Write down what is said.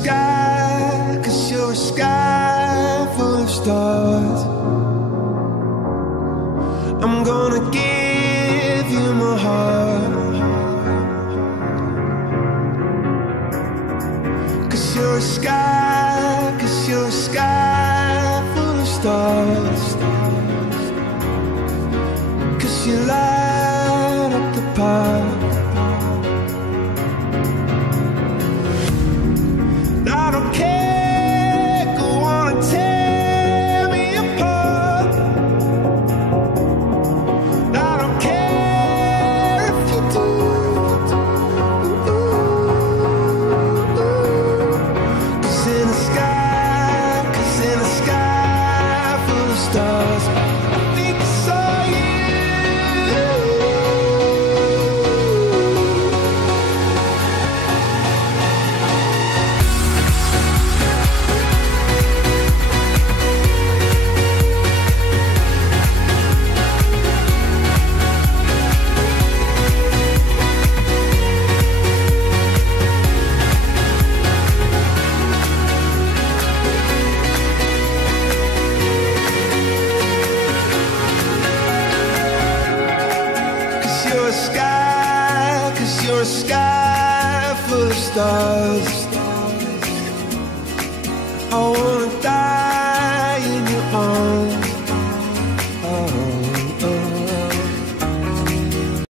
sky, 'cause you're a sky full of stars. I'm gonna give you my heart, 'cause you're a sky, 'cause you're a sky full of stars. 'Cause you light up the park. I don't care, go on and tear me apart. I don't care if you do. 'Cause in the sky, 'cause in the sky full of stars, I think I saw you. You're a sky, 'cause you're a sky full of stars. I wanna die